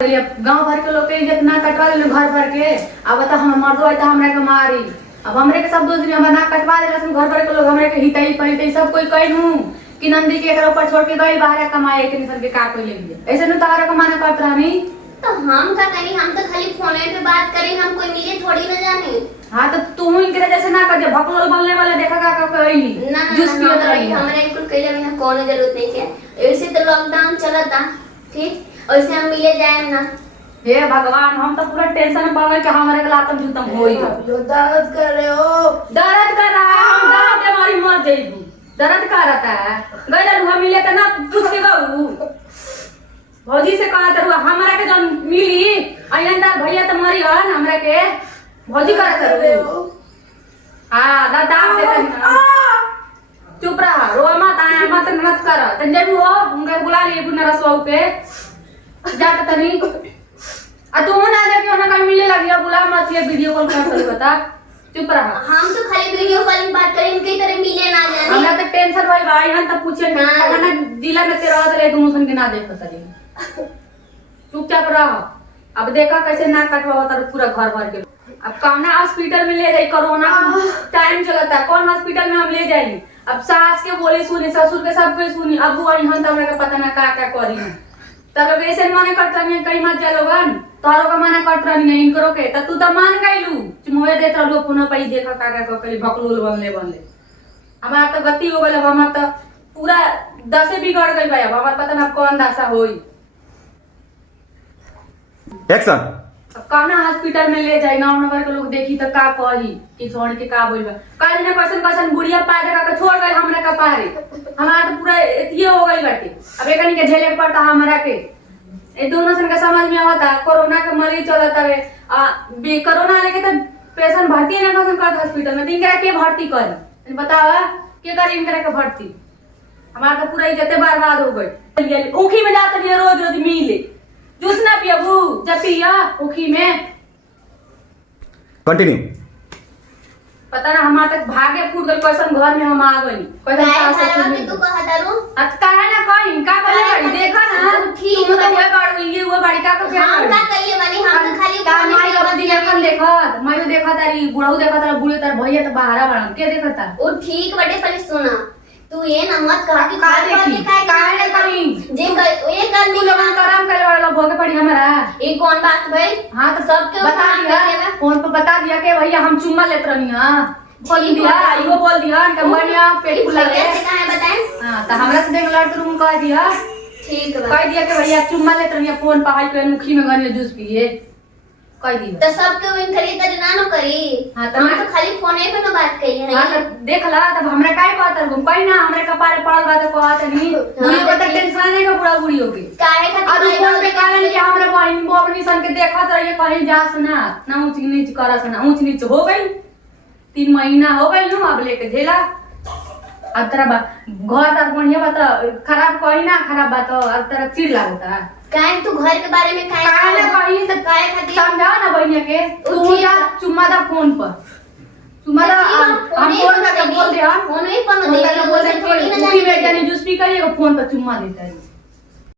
गांव भर के लोग के इज्जत ना कटवा ले घर भर के। अब बता हम मर्दो है हमरा के मारी। अब हमरे के सब दोस्त दिन हमरा ना कटवा देलस घर भर के लोग हमरे के हितई परितई सब कोई कहनु कि नंदी के एकरा ऊपर छोड़ के गई बाहर कमाए के निसन के का कोई ले लिए। ऐसे न तारा को माने करत रहनी तो हम का कहीं हम तो खाली फोन पे बात करें, हम कोई मिले थोड़ी ना जाने। हां तो तू इनके जैसे ना कर दे भकलोल बनने वाले देखा का कहली ना जूस पियत रही हमरे कुल कइले में कोनो जरूरत नहीं के। ऐसे तो लॉकडाउन चलता ठीक, ऐसे हम मिले जाए ना। हे भगवान हम तो पूरा टेंशन में पड़ गए कि हमारे लातम जुतम होई जो दर्द कर रहे हो। दर्द कर रहा है हम दर्द बीमारी मर जाइबू। दर्द का रहता है गइल हम मिले त ना पूछ के गऊ भौजी से कहा तरुआ हमरा के जन मिली अयंदा भैया त मरी हन हमरा के भौजी कर तरुआ। हां दादा से तनी चुप रह रो मत आया मत मत कर तंजबू हो उनके बुला लिए बुना रसवाऊ के जा तनी आ तू ना देखे ना कहीं मिले लगी बुला मत ये वीडियो कॉल कर कर बता चुप रह। हम तो खाली वीडियो कॉलिंग बात करें, इनके तरह मिले ना जाने। हमरा तो टेंशन भाई भाई हम त पूछे ना जिला में तेरा रहत रे दोनों सन के ना देख तरी चुपचाप रह। अब देखा कैसे ना कटवा तर पूरा घर भर के। अब कौना हॉस्पिटल में ले जाई कोरोना टाइम चलता कौन हॉस्पिटल में हम ले जाई। अब सास के बोले सुनी ससुर के सब के सुनी अब आई हन त हमरा के पता ना का करी तब लोग ऐसे माने करत नहीं कहीं मत जा लोगन तोरो का माना कट रही है इनकरो के त तू त मान गइलू चुमोए देत रहलू पुनः पई देखा का कली भकलोल बनले हमार तो गति हो गइल। हमार तो पूरा दसे बिगड़ गइल भाई। अब हमार पता ना कौन दशा होई। एक्शन। अब कौना हॉस्पिटल में ले जाई गांव नगर के लोग देखी त का कही कि छोड़ के का बोलबा काल ने कैसन बुढ़िया पाए देखा के छोड़ गइल हमरा का पारे। हमार तो पूरा एतिए हो गइल बाटे। अब एकनी के झेले पड़ता हमरा के ए दोनों सन का समझ में आवता कोरोना के मरीज चलत हवे बे कोरोना लेके त पेशेंट भर्ती ना कसन कर हॉस्पिटल में इनकरा के भर्ती करी बतावा के करी इनकरा के भर्ती। हमार तो पूरा इज्जत बर्बाद हो गई। ओखी में जात नहीं रोज रोज मिले जूस ना पियबू जब पिया ओखी में कंटिन्यू। पता ना हमार तक भागे फूट गई कैसन घर में हम आ गई कैसन सास ससुर तू कहा दारू आज काहे ना कहीं का बोले बड़ी देखा ना ठीक तू तो हुए बाड़ ये हुए बाड़ी का क्या हम का कइले वाली हम तो खाली का माई और दी देखन देखत माई देखा तारी बुढ़ऊ देखा तारा बुढ़े तार भैया तो बाहर बड़न के देखता ओ ठीक बटे पहले सुना तू ये न मत कहा कि का देखी काहे ना कहीं जे ये कर तू लोगन करम करे वाला भोगे पड़ी हमरा ये कौन बात भाई। हां तो सबके बता दिया फोन पे बता दिया कि भैया हम चुम्मा लेत रहनी हां बोल दिया इहो बोल दिया कि बढ़िया पेट फुला है काहे बताएं। हां तो हमरा से देख लड़ रूम कह दिया ठीक बा कह दिया कि भैया चुम्मा लेत रहनी फोन पे हाई पे मुखी में गने जूस पिए कह दिया तो सबके विन खरीद ना नो करी। हां हम तो खाली फोने पे ना बात करी है। हां तो देख ला तब हमरा काहे कहत रहू कहीं ना हमरे कपारे पड़ल बा तो कहत नहीं बुढ़ी को तो टेंशन नहीं का बुढ़ा बुढ़ी होके काहे और खातिर फोन पे कहलन कि हमरा बहन बोबनी सन के देखत रहिए कहीं जास ना ऊंच नीच करस ना ऊंच नीच हो गई 3 महीना हो गई नु अब लेके झेला। अब तेरा घर तर बढ़िया बात खराब कहीं ना खराब बात अब तेरा चिड़ लागता काहे तू घर के बारे में काहे ना कहीं तो काहे खातिर समझा ना बहनिया के तू या चुम्मा दा फोन पर चुम्मा दा हम फोन करके बोल दे हम फोन ही पर बोल दे थोड़ी ना जाने जूस पी करिए फोन पर चुम्मा देता है